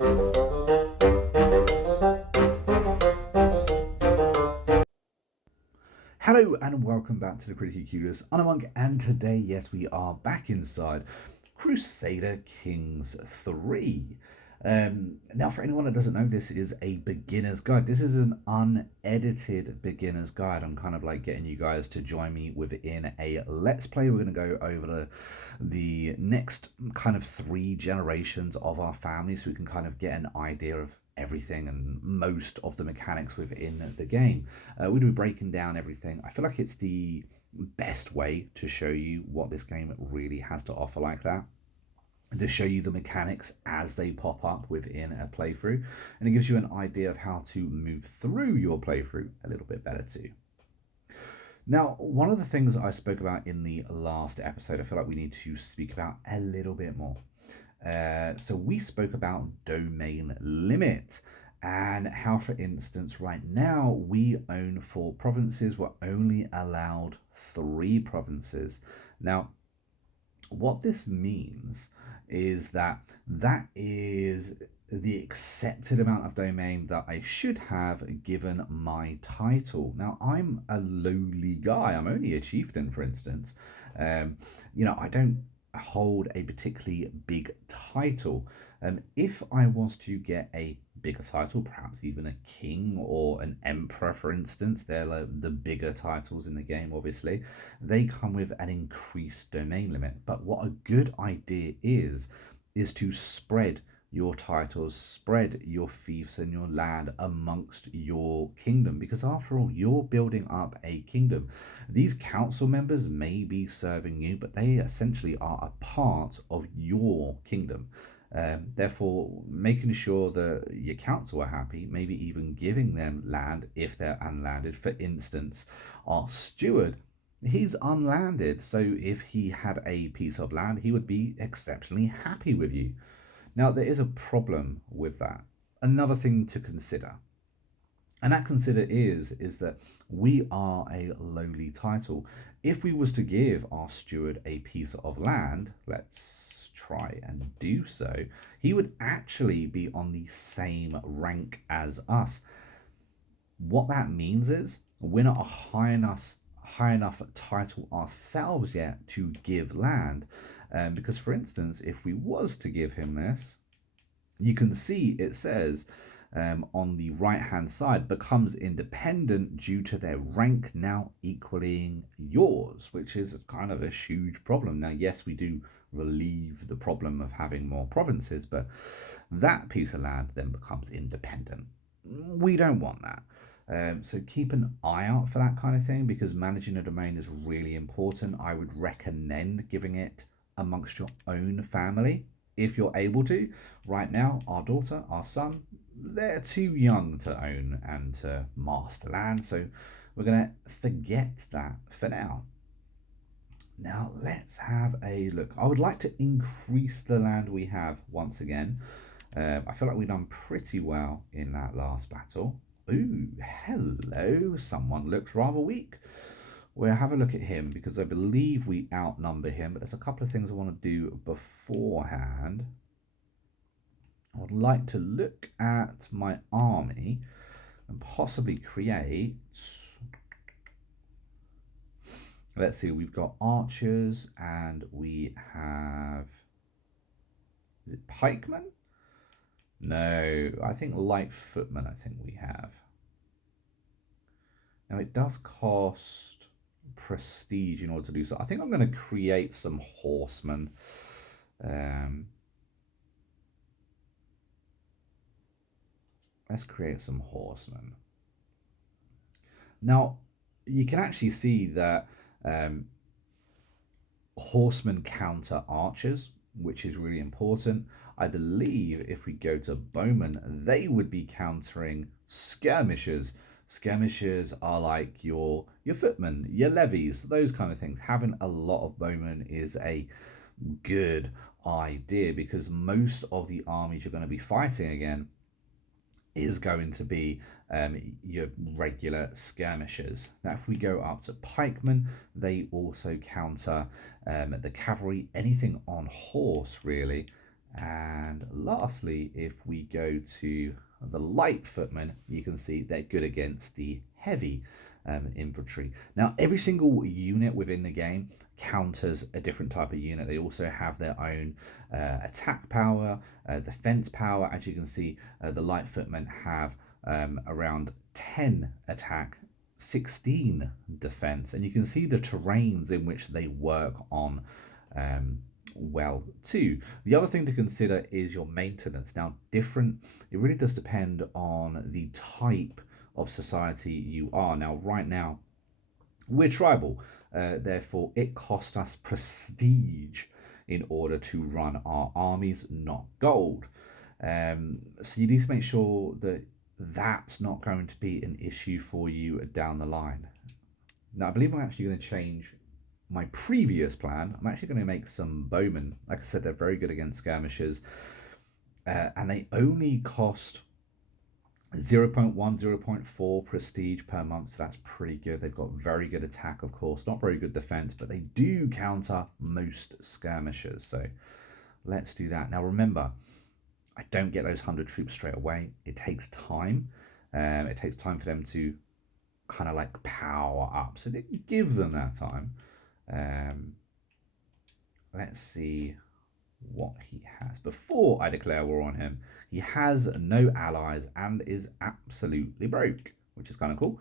Hello and welcome back to the Critically Curious. I'm a Monk, and today, yes, we are back inside Crusader Kings 3. Now, for anyone that doesn't know, this is a beginner's guide. This is an unedited beginner's guide. I'm kind of like getting you guys to join me within a let's play. We're going to go over the next kind of 3 generations of our family so we can kind of get an idea of everything and most of the mechanics within the game. We're going to be breaking down everything. I feel like it's the best way to show you what this game really has to offer like that, to show you the mechanics as they pop up within a playthrough, and it gives you an idea of how to move through your playthrough a little bit better too. Now, one of the things I spoke about in the last episode, I feel like we need to speak about a little bit more. So we spoke about domain limit and how, for instance, right now we own 4 provinces. We're only allowed 3 provinces. Now, what this means is that is the accepted amount of domain that I should have given my title. Now, I'm a lowly guy. I'm only a chieftain, for instance. I don't hold a particularly big title. If I was to get a bigger title, perhaps even a king or an emperor, for instance, they're like the bigger titles in the game, obviously, they come with an increased domain limit. But what a good idea is to spread your titles, spread your fiefs and your land amongst your kingdom, because after all, you're building up a kingdom. These council members may be serving you, but they essentially are a part of your kingdom. Therefore, making sure that your council are happy, maybe even giving them land if they're unlanded. For instance, our steward, he's unlanded, so if he had a piece of land, he would be exceptionally happy with you. Now, there is a problem with that. Another thing to consider, and that consider is that we are a lowly title. If we was to give our steward a piece of land, let's try and do so, he would actually be on the same rank as us. What that means is we're not a high enough title ourselves yet to give land. Because, for instance, if we was to give him this, you can see it says on the right hand side, becomes independent due to their rank now equaling yours, which is kind of a huge problem. Now, yes, we do relieve the problem of having more provinces, but that piece of land then becomes independent. We don't want that. So keep an eye out for that kind of thing, because managing a domain is really important. I would recommend giving it amongst your own family if you're able to. Right now, our daughter, our son, they're too young to own and to master land, so we're going to forget that for now. Now, let's have a look. I would like to increase the land we have once again. I feel like we've done pretty well in that last battle. Ooh, hello. Someone looks rather weak. We'll have a look at him because I believe we outnumber him, but there's a couple of things I want to do beforehand. I would like to look at my army and possibly create... Let's see, we've got archers and we have... Is it pikemen? No, I think light footmen I think we have. Now it does cost prestige in order to do so. I think I'm going to create some horsemen. Let's create some horsemen. Now, you can actually see that horsemen counter archers, which is really important. I believe if we go to bowmen, they would be countering skirmishers. Skirmishers are like your footmen, your levies, those kind of things. Having a lot of bowmen is a good idea, because most of the armies you're going to be fighting again is going to be your regular skirmishers. Now, if we go up to pikemen, they also counter the cavalry, anything on horse, really. And lastly, if we go to the light footmen, you can see they're good against the heavy infantry. Now, every single unit within the game counters a different type of unit. They also have their own attack power, defense power. As you can see, the light footmen have around 10 attack, 16 defense, and you can see the terrains in which they work on well too. The other thing to consider is your maintenance. Now, it really does depend on the type of society you are. Now, right now, we're tribal, therefore it costs us prestige in order to run our armies, not gold. So you need to make sure that that's not going to be an issue for you down the line. Now, I believe I'm actually going to change my previous plan. I'm actually going to make some bowmen. Like I said, they're very good against skirmishers, and they only cost 0.1, 0.4 prestige per month, so that's pretty good. They've got very good attack, of course, not very good defense, but they do counter most skirmishers. So let's do that. Now remember, I don't get those 100 troops straight away. It takes time. It takes time for them to kind of like power up, so give them that time. Let's see what he has. Before I declare war on him, he has no allies and is absolutely broke, which is kind of cool.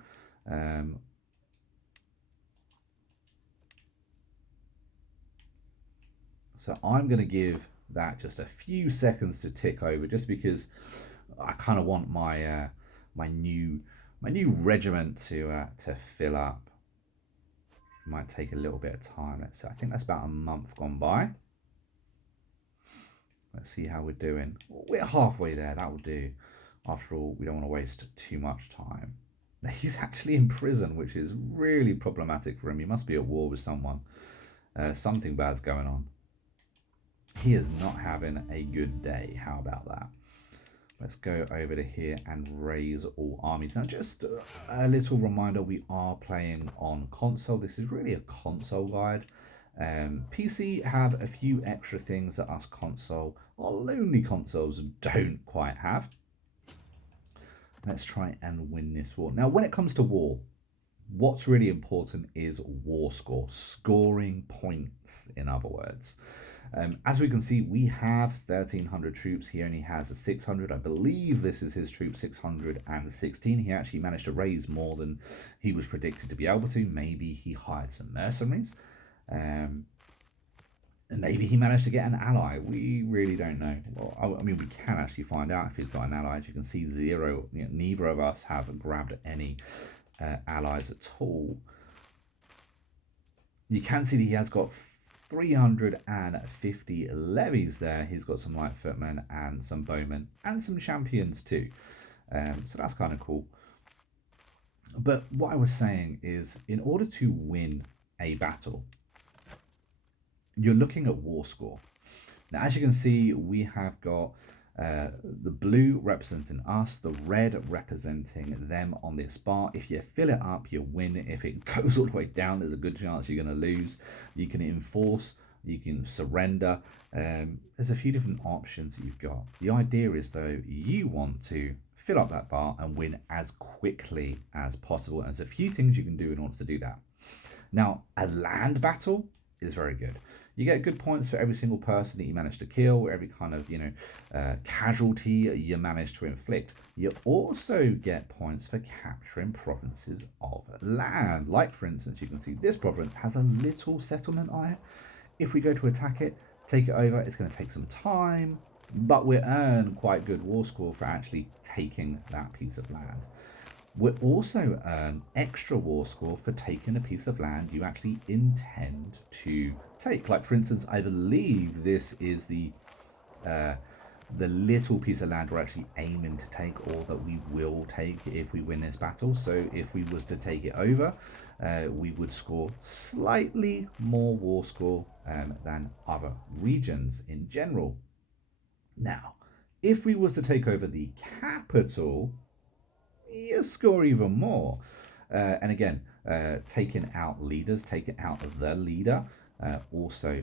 So I'm going to give that just a few seconds to tick over, just because I kind of want my my new regiment to fill up. Might take a little bit of time. I think that's about a month gone by. Let's see how we're doing. We're halfway there. That will do. After all, we don't want to waste too much time. He's actually in prison, which is really problematic for him. He must be at war with someone. Something bad's going on. He is not having a good day. How about that? Let's go over to here and raise all armies. Now, just a little reminder, we are playing on console. This is really a console guide. PC have a few extra things that us console, or lonely consoles, don't quite have. Let's try and win this war. Now, when it comes to war, what's really important is war score, scoring points, in other words. As we can see, we have 1,300 troops. He only has a 600. I believe this is his troop 616. He actually managed to raise more than he was predicted to be able to. Maybe he hired some mercenaries. And maybe he managed to get an ally. We really don't know. Well, I mean, we can actually find out if he's got an ally. As you can see, zero. Neither of us have grabbed any allies at all. You can see that he has got 350 levies there. He's got some light footmen and some bowmen and some champions too. So that's kind of cool. But what I was saying is, in order to win a battle, you're looking at war score. Now, as you can see, we have got the blue representing us, the red representing them on this bar. If you fill it up, you win. If it goes all the way down, there's a good chance you're going to lose. You can enforce, you can surrender. There's a few different options that you've got. The idea is, though, you want to fill up that bar and win as quickly as possible. And there's a few things you can do in order to do that. Now, a land battle is very good. You get good points for every single person that you manage to kill, every kind of, casualty you manage to inflict. You also get points for capturing provinces of land. Like, for instance, you can see this province has a little settlement on it. If we go to attack it, take it over, it's going to take some time, but we earn quite good war score for actually taking that piece of land. We'll also earn extra war score for taking a piece of land you actually intend to take. Like, for instance, I believe this is the little piece of land we're actually aiming to take, or that we will take if we win this battle. So if we was to take it over, we would score slightly more war score than other regions in general. Now, if we was to take over the capital, you score even more. And again, taking out leaders, taking out the leader, also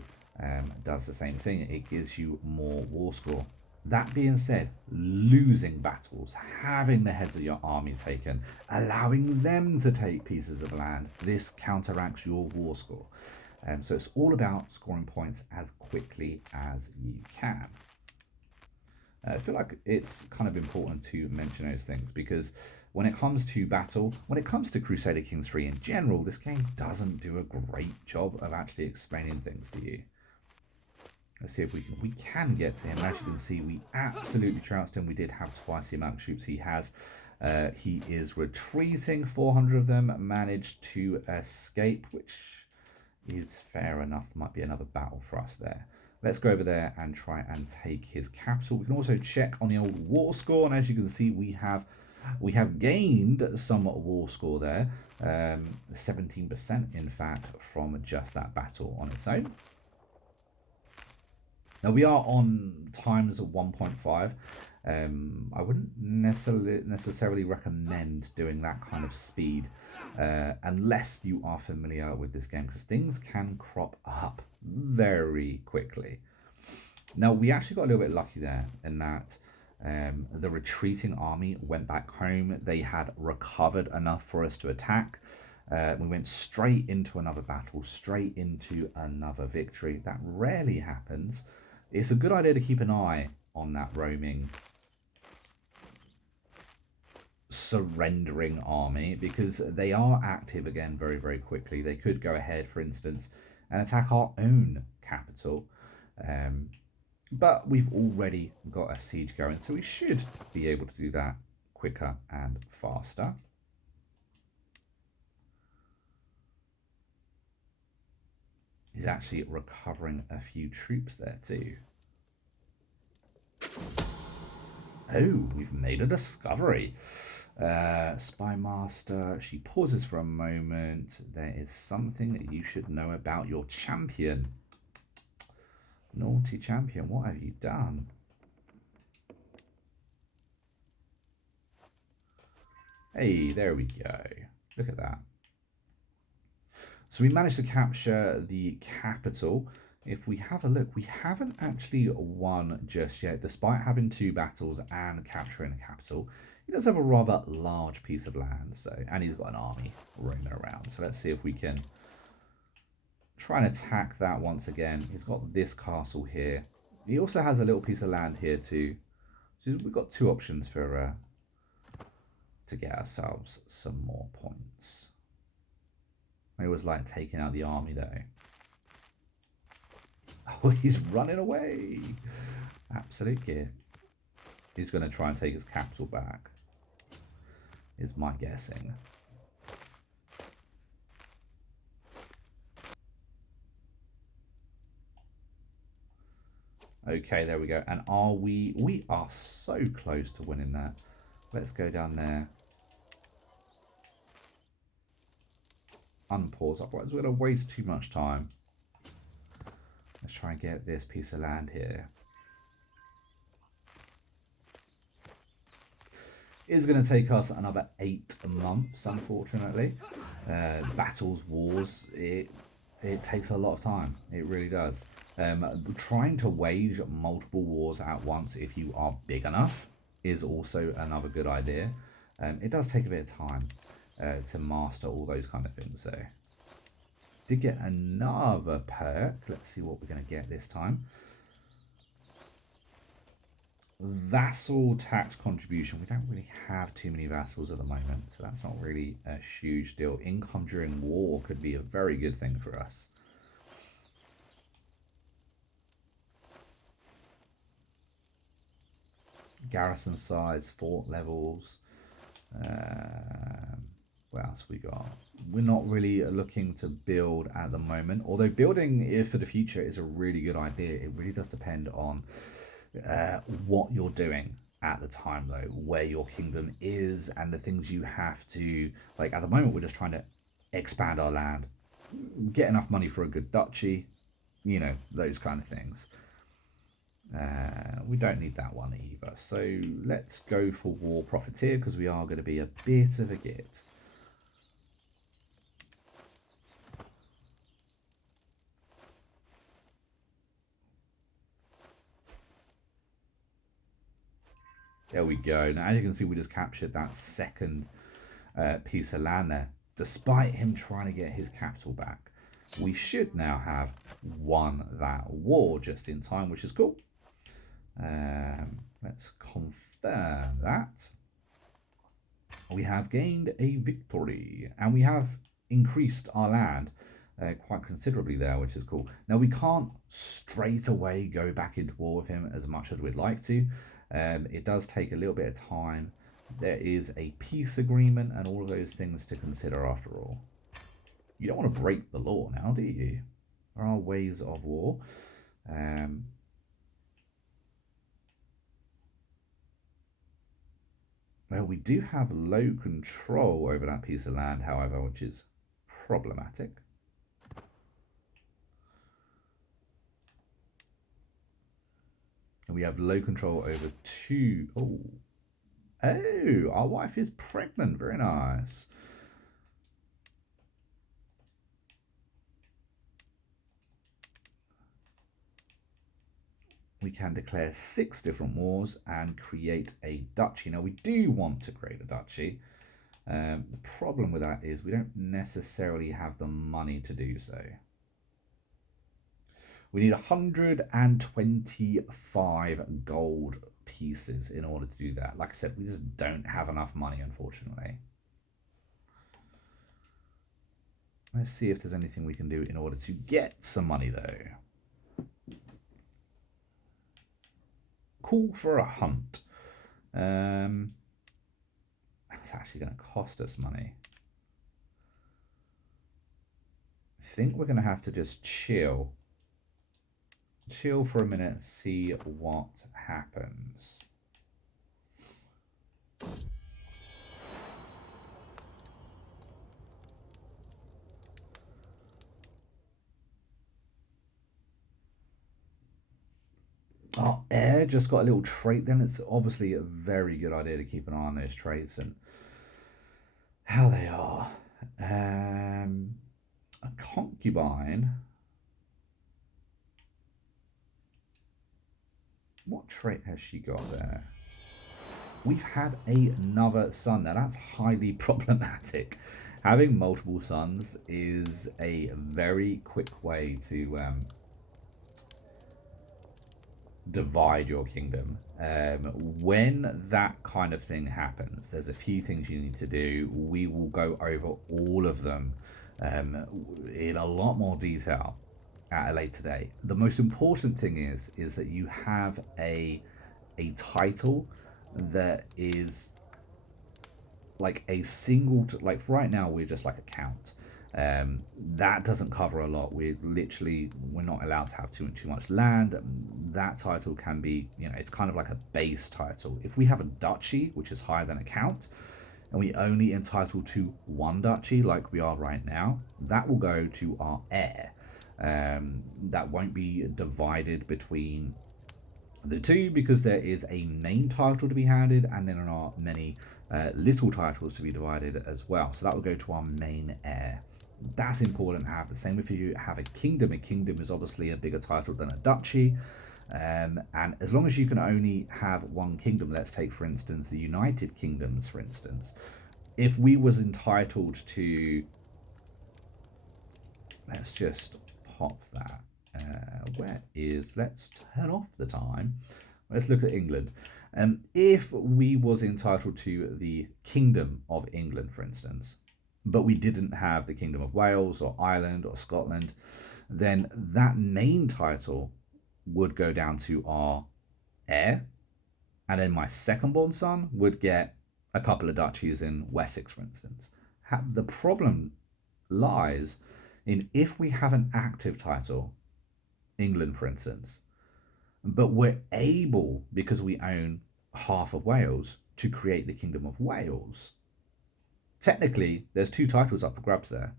does the same thing. It gives you more war score. That being said, losing battles, having the heads of your army taken, allowing them to take pieces of land, this counteracts your war score. So it's all about scoring points as quickly as you can. I feel like it's kind of important to mention those things because when it comes to battle, when it comes to Crusader Kings 3 in general, this game doesn't do a great job of actually explaining things to you. Let's see if we can get to him. As you can see, we absolutely trounced him. We did have twice the amount of troops he has. He is retreating, 400 of them managed to escape, which is fair enough. Might be another battle for us there. Let's go over there and try and take his capital. We can also check on the old war score, and as you can see, we have gained some war score there, 17% in fact from just that battle on its own. Now we are on times 1.5. I wouldn't necessarily recommend doing that kind of speed unless you are familiar with this game, because things can crop up very quickly. Now we actually got a little bit lucky there in that the retreating army went back home. They had recovered enough for us to attack. We went straight into another battle, straight into another victory. That rarely happens. It's a good idea to keep an eye on that roaming, surrendering army because they are active again very, very quickly. They could go ahead, for instance, and attack our own capital. But we've already got a siege going, so we should be able to do that quicker and faster. He's actually recovering a few troops there too. Oh, we've made a discovery. Spy Master, she pauses for a moment. There is something that you should know about your champion. Naughty champion, what have you done? Hey, there we go. Look at that. So we managed to capture the capital. If we have a look, we haven't actually won just yet, despite having 2 battles and capturing a capital. He does have a rather large piece of land, and he's got an army roaming around. So let's see if we can try and attack that once again. He's got this castle here. He also has a little piece of land here too. So we've got 2 options for to get ourselves some more points. I always like taking out the army though. Oh, he's running away. Absolute gear. He's going to try and take his capital back, is my guessing. Okay, there we go. And are we are so close to winning that. Let's go down there. Unpause. Otherwise we're going to waste too much time. Let's try and get this piece of land here. It's going to take us another 8 months, unfortunately. Battles, wars, it takes a lot of time. It really does. Trying to wage multiple wars at once, if you are big enough, is also another good idea. It does take a bit of time to master all those kind of things, though. Did get another perk. Let's see what we're going to get this time. Vassal tax contribution. We don't really have too many vassals at the moment, so that's not really a huge deal. Income during war could be a very good thing for us. Garrison size, fort levels. What else we got? We're not really looking to build at the moment, although building for the future is a really good idea. It really does depend on what you're doing at the time, though, where your kingdom is and the things you have to, like at the moment we're just trying to expand our land, get enough money for a good duchy, you know, those kind of things. We don't need that one either, so let's go for war profiteer because we are going to be a bit of a git. There we go. Now, as you can see, we just captured that second piece of land there. Despite him trying to get his capital back, we should now have won that war just in time, which is cool. Let's confirm that. We have gained a victory, and we have increased our land quite considerably there, which is cool. Now, we can't straight away go back into war with him as much as we'd like to. It does take a little bit of time. There is a peace agreement and all of those things to consider after all. You don't want to break the law now, do you? There are ways of war. Well, we do have low control over that piece of land, however, which is problematic. And we have low control over two. Oh, our wife is pregnant. Very nice. We can declare 6 different wars and create a duchy. Now, we do want to create a duchy. The problem with that is we don't necessarily have the money to do so. We need 125 gold pieces in order to do that. Like I said, we just don't have enough money, unfortunately. Let's see if there's anything we can do in order to get some money, though. Call for a hunt. That's actually going to cost us money. I think we're going to have to just chill. Chill for a minute and see what happens. Oh, air just got a little trait then. It's obviously a very good idea to keep an eye on those traits and how they are. A concubine. What trait has she got there? We've had another son. Now that's highly problematic. Having multiple sons is a very quick way to divide your kingdom. When that kind of thing happens, there's a few things you need to do. We will go over all of them in a lot more detail at a later date. The most important thing is that you have a title that is like a single like right now we're just like a count. That doesn't cover a lot. We're not allowed to have too much land. That title can be, it's kind of like a base title. If we have a duchy, which is higher than a count, and we only entitled to one duchy, like we are right now, that will go to our heir. That won't be divided between the two because there is a main title to be handed, and then there are many little titles to be divided as well. So that will go to our main heir. That's important to have. The same if you have a kingdom. A kingdom is obviously a bigger title than a duchy. And as long as you can only have one kingdom, let's take, for instance, the United Kingdoms, for instance. If we was entitled to... Let's just pop that. Let's turn off the time. Let's look at England. If we was entitled to the Kingdom of England, for instance, but we didn't have the Kingdom of Wales or Ireland or Scotland, then that main title would go down to our heir, and then my second-born son would get a couple of duchies in Wessex, for instance. The problem lies in if we have an active title, England, for instance, but we're able, because we own half of Wales, to create the Kingdom of Wales. Technically, there's 2 titles up for grabs there.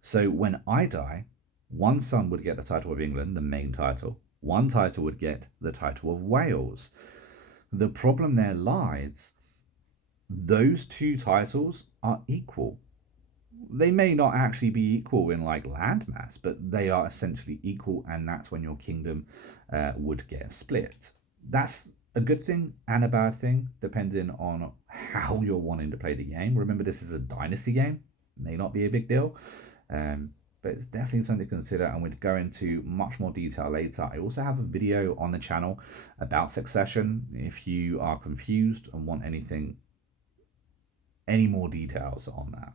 So when I die, one son would get the title of England, the main title. One title would get the title of Wales. The problem there lies, those 2 titles are equal. They may not actually be equal in like landmass, but they are essentially equal, and that's when your kingdom would get split. That's a good thing and a bad thing, depending on how you're wanting to play the game. Remember, this is a dynasty game, may not be a big deal, um, but it's definitely something to consider, and we'd go into much more detail later. I also have a video on the channel about Succession if you are confused and want any more details on that.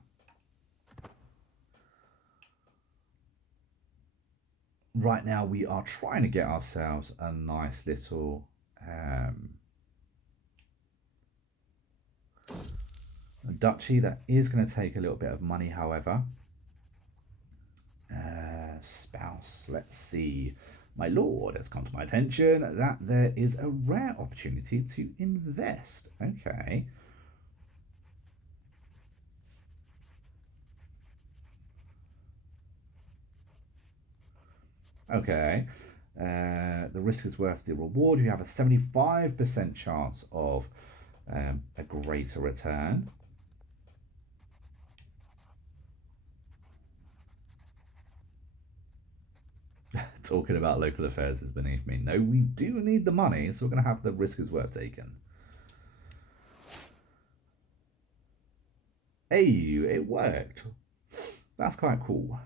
Right now, we are trying to get ourselves a nice little duchy. That is going to take a little bit of money, however. Spouse, let's see. My lord, has come to my attention that there is a rare opportunity to invest. Okay. Okay. The risk is worth the reward. You have a 75% chance of a greater return. Talking about local affairs is beneath me. No, we do need the money, so we're going to have the risk is worth taking. Hey, it worked. That's quite cool.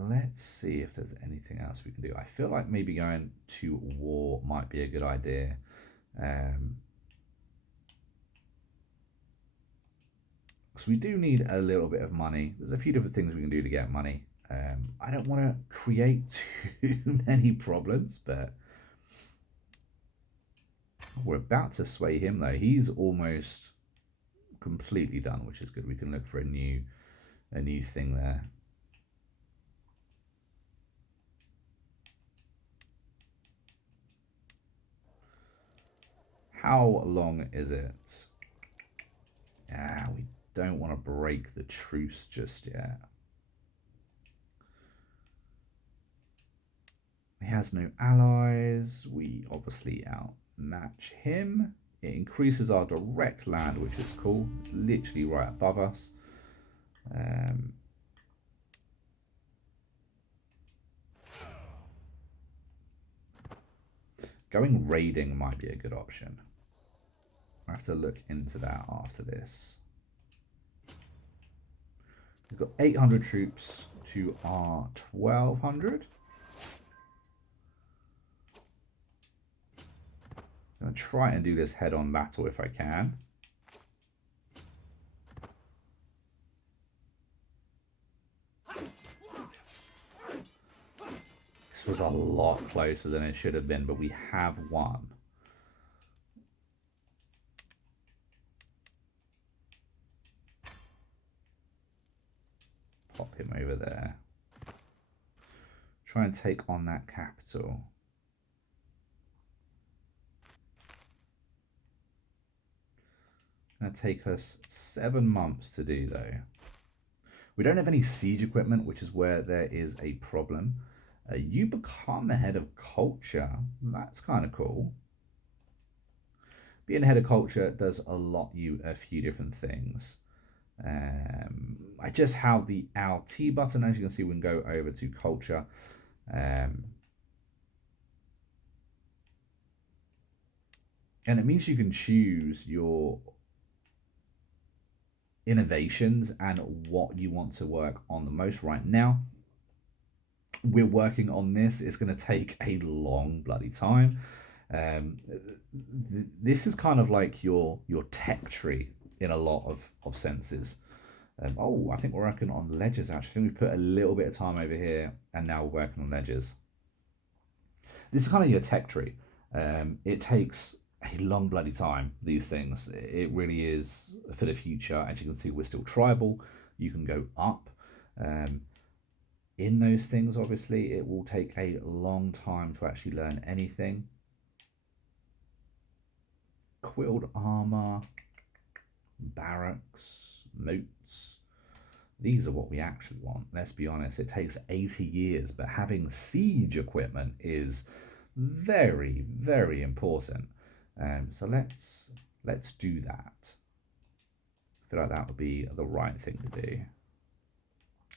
Let's see if there's anything else we can do. I feel like maybe going to war might be a good idea. Because we do need a little bit of money. There's a few different things we can do to get money. I don't want to create too many problems, but we're about to sway him though. He's almost completely done, which is good. We can look for a new thing there. How long is it? We don't want to break the truce just yet. He has no allies. We obviously outmatch him. It increases our direct land, which is cool. It's literally right above us. Going raiding might be a good option. I have to look into that after this. We've got 800 troops to our 1200. I'm going to try and do this head-on battle if I can. This was a lot closer than it should have been, but we have won. Pop him over there. Try and take on that capital. Going to take us 7 months to do though. We don't have any siege equipment, which is where there is a problem. You become a head of culture. That's kind of cool. Being a head of culture does allot you a few different things. I just have the LT button. As you can see, we can go over to culture. And it means you can choose your innovations and what you want to work on the most. Right now we're working on this. It's going to take a long bloody time. This is kind of like your tech tree in a lot of senses. I think we're working on ledgers actually. I think we put a little bit of time over here and now we're working on ledgers. This is kind of your tech tree. It takes a long bloody time, these things. It really is for the future. As you can see, we're still tribal. You can go up. In those things, obviously, it will take a long time to actually learn anything. Quilled armor, barracks, moats. These are what we actually want. Let's be honest, it takes 80 years, but having siege equipment is very, very important. So let's do that. I feel like that would be the right thing to do.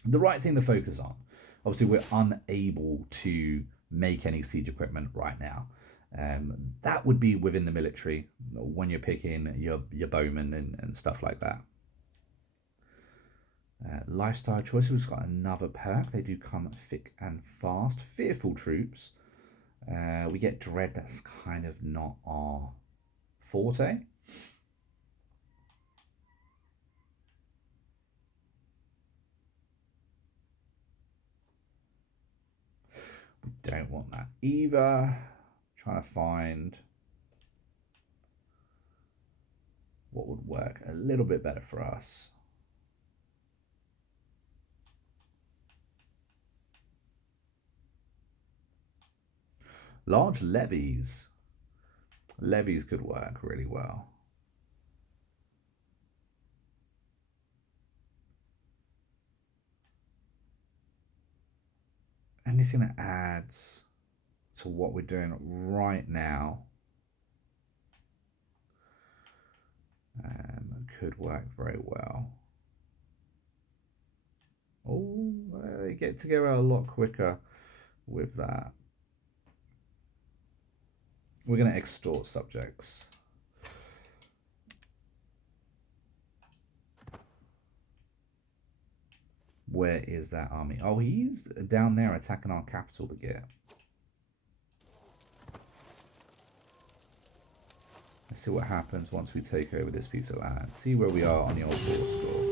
The right thing to focus on. Obviously, we're unable to make any siege equipment right now. That would be within the military when you're picking your bowmen and stuff like that. Lifestyle choices, we've got another perk. They do come thick and fast. Fearful troops. We get dread. That's kind of not our forte. We don't want that either. Trying to find what would work a little bit better for us. Large levies. Levies could work really well. Anything that adds to what we're doing right now could work very well. Oh, they get together a lot quicker with that. We're going to extort subjects. Where is that army? Oh, he's down there attacking our capital to get. Let's see what happens once we take over this piece of land. See where we are on the old war score.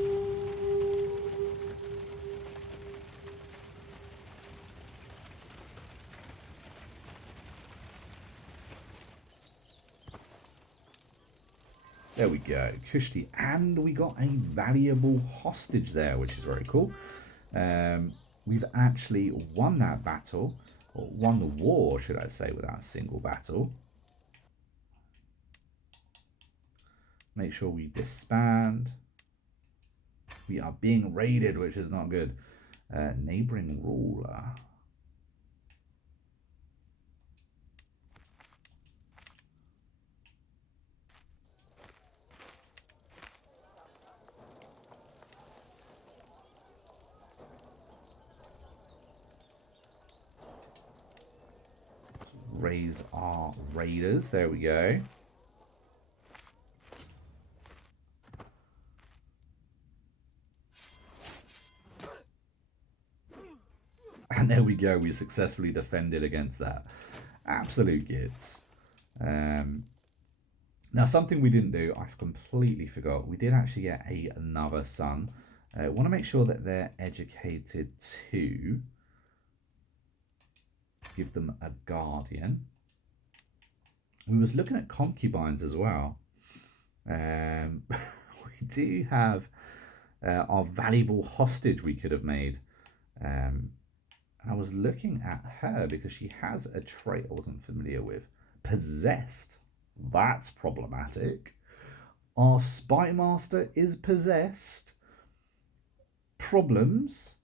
There we go, Kushti, and we got a valuable hostage there, which is very cool. We've actually won that battle, or won the war, should I say, without a single battle. Make sure we disband. We are being raided, which is not good. Neighboring ruler. Raise our raiders. There we go. And there we go. We successfully defended against that. Absolute gits. Now, something we didn't do, I completely forgot. We did actually get another son. Want to make sure that they're educated too. Give them a guardian. We was looking at concubines as well. We do have our valuable hostage we could have made. I was looking at her because she has a trait I wasn't familiar with. Possessed. That's problematic. Our spy master is possessed. Problems.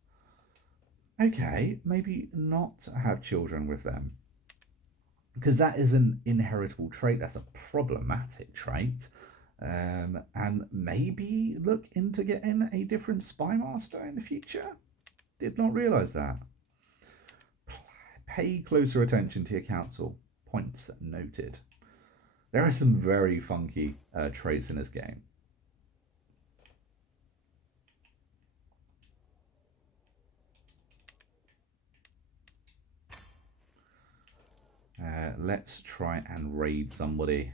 Okay, maybe not have children with them. Because that is an inheritable trait. That's a problematic trait. And maybe look into getting a different spy master in the future. Did not realise that. Pay closer attention to your council. Points noted. There are some very funky traits in this game. Let's try and raid somebody.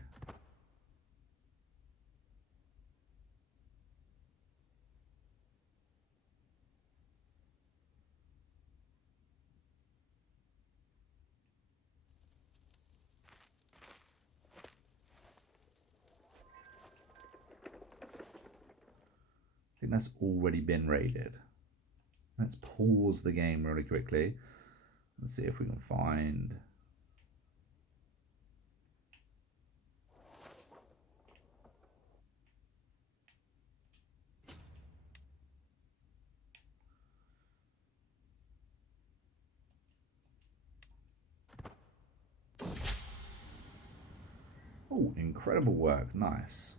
I think that's already been raided. Let's pause the game really quickly and see if we can find... Oh, incredible work. Nice.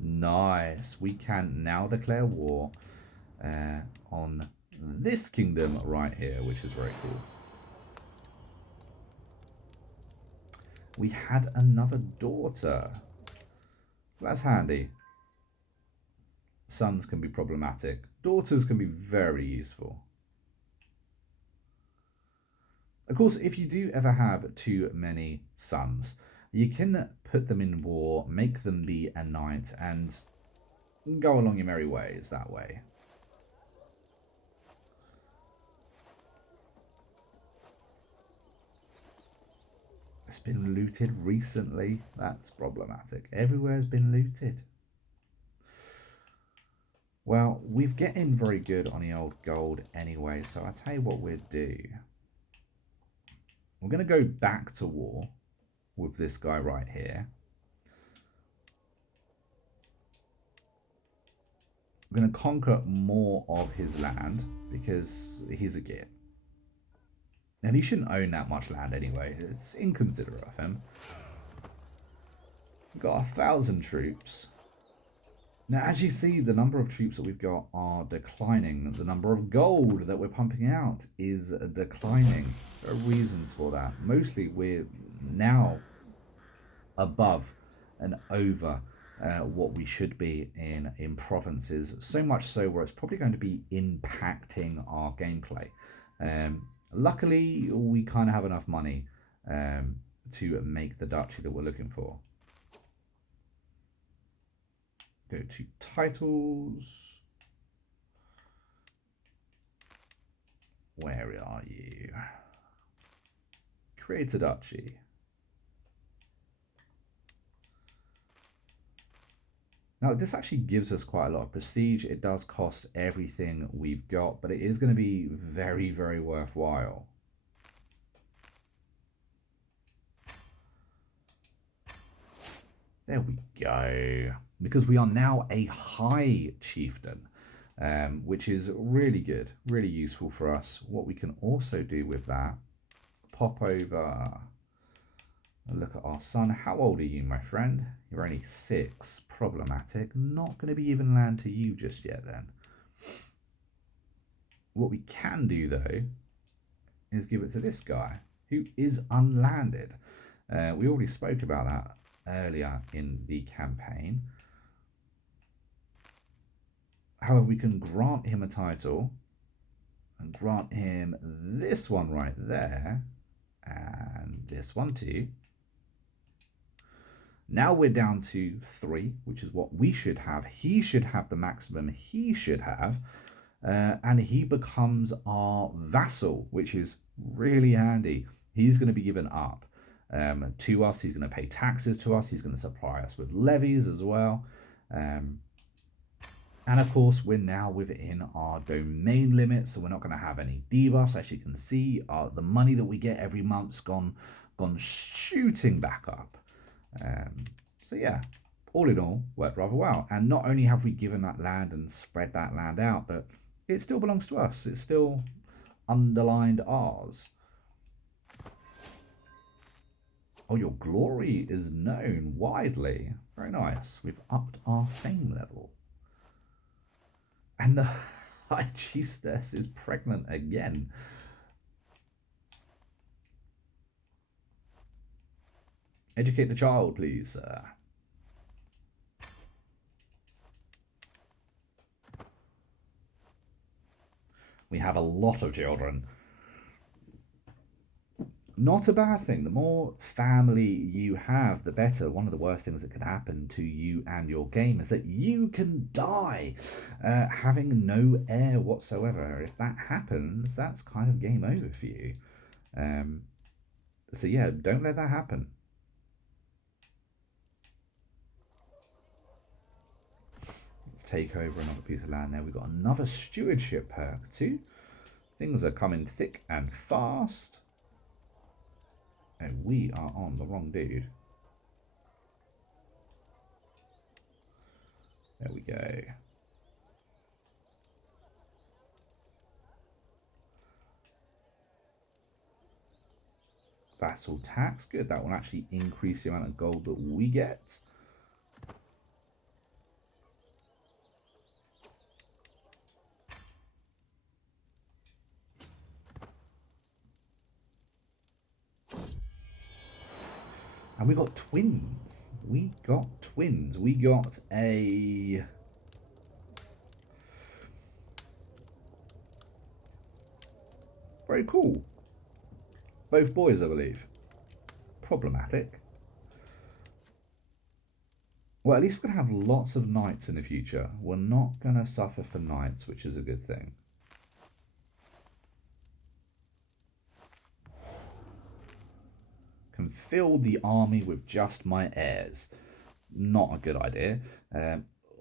Nice. We can now declare war on this kingdom right here, which is very cool. We had another daughter. That's handy. Sons can be problematic. Daughters can be very useful. Of course, if you do ever have too many sons, you can put them in war, make them be a knight, and go along your merry ways that way. It's been looted recently. That's problematic. Everywhere's been looted. Well, we're getting very good on the old gold anyway, so I'll tell you what we'll do. We're going to go back to war with this guy right here. We're going to conquer more of his land because he's a git. And he shouldn't own that much land anyway. It's inconsiderate of him. We've got 1,000 troops. Now, as you see, the number of troops that we've got are declining. The number of gold that we're pumping out is declining. There are reasons for that. Mostly, we're now above and over what we should be in provinces. So much so where it's probably going to be impacting our gameplay. Luckily, we kind of have enough money to make the duchy that we're looking for. Go to titles. Where are you? Create a duchy. Now, this actually gives us quite a lot of prestige. It does cost everything we've got, but it is going to be very, very worthwhile. There we go. Because we are now a high chieftain, which is really good, really useful for us. What we can also do with that, pop over, look at our son. How old are you, my friend? You're only 6. Problematic. Not going to be even land to you just yet then. What we can do, though, is give it to this guy, who is unlanded. We already spoke about that earlier in the campaign. However, we can grant him a title and grant him this one right there and this one too. Now we're down to 3, which is what we should have. He should have the maximum he should have, and he becomes our vassal, which is really handy. He's going to be given up to us. He's going to pay taxes to us. He's going to supply us with levies as well. And of course, we're now within our domain limit, so we're not going to have any debuffs. As you can see, the money that we get every month's gone shooting back up. So yeah, all in all, worked rather well. And not only have we given that land and spread that land out, but it still belongs to us. It's still underlined ours. Oh, your glory is known widely. Very nice. We've upped our fame level. And the High Chiefess is pregnant again. Educate the child, please, sir. We have a lot of children. Not a bad thing. The more family you have, the better. One of the worst things that could happen to you and your game is that you can die having no heir whatsoever. If that happens, that's kind of game over for you. So yeah, don't let that happen. Let's take over another piece of land there. We've got another stewardship perk too. Things are coming thick and fast. And we are on the wrong dude. There we go. vassal tax. Good, that will actually increase the amount of gold that we get. And we got twins. We got twins. We got a... Very cool. Both boys, I believe. Problematic. Well, at least we're going to have lots of knights in the future. We're not going to suffer for knights, which is a good thing. Can fill the army with just my heirs. Not a good idea.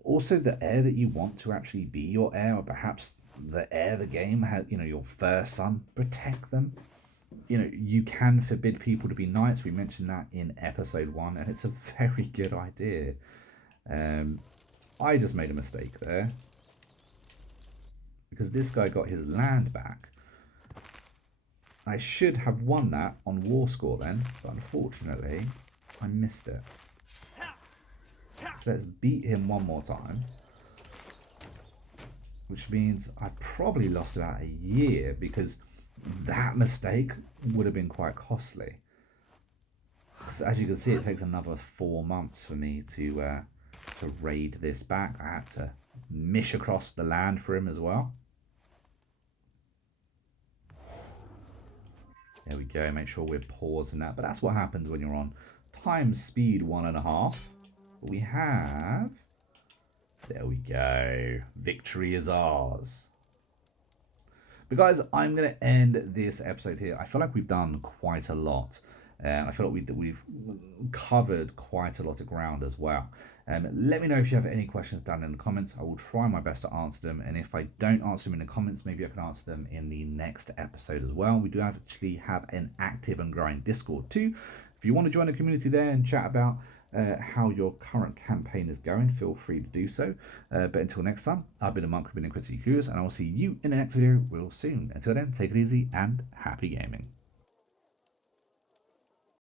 Also, the heir that you want to actually be your heir, or perhaps the heir of the game, has, you know, your first son, protect them. You know, you can forbid people to be knights. We mentioned that in episode 1, and it's a very good idea. I just made a mistake there, because this guy got his land back. I should have won that on war score then, but unfortunately I missed it. So let's beat him one more time, which means I probably lost about a year, because that mistake would have been quite costly. So as you can see, it takes another 4 months for me to raid this back. I had to mish across the land for him as well. There we go, make sure we're pausing that. But that's what happens when you're on times speed 1.5. We have... There we go. Victory is ours. But guys, I'm going to end this episode here. I feel like we've done quite a lot. I feel like we've covered quite a lot of ground as well. Let me know if you have any questions down in the comments. I will try my best to answer them. And if I don't answer them in the comments, maybe I can answer them in the next episode as well. We do actually have an active and growing Discord too. If you want to join the community there and chat about how your current campaign is going, feel free to do so. But until next time, I've been a monk, who've been critically curious, and I will see you in the next video real soon. Until then, take it easy and happy gaming.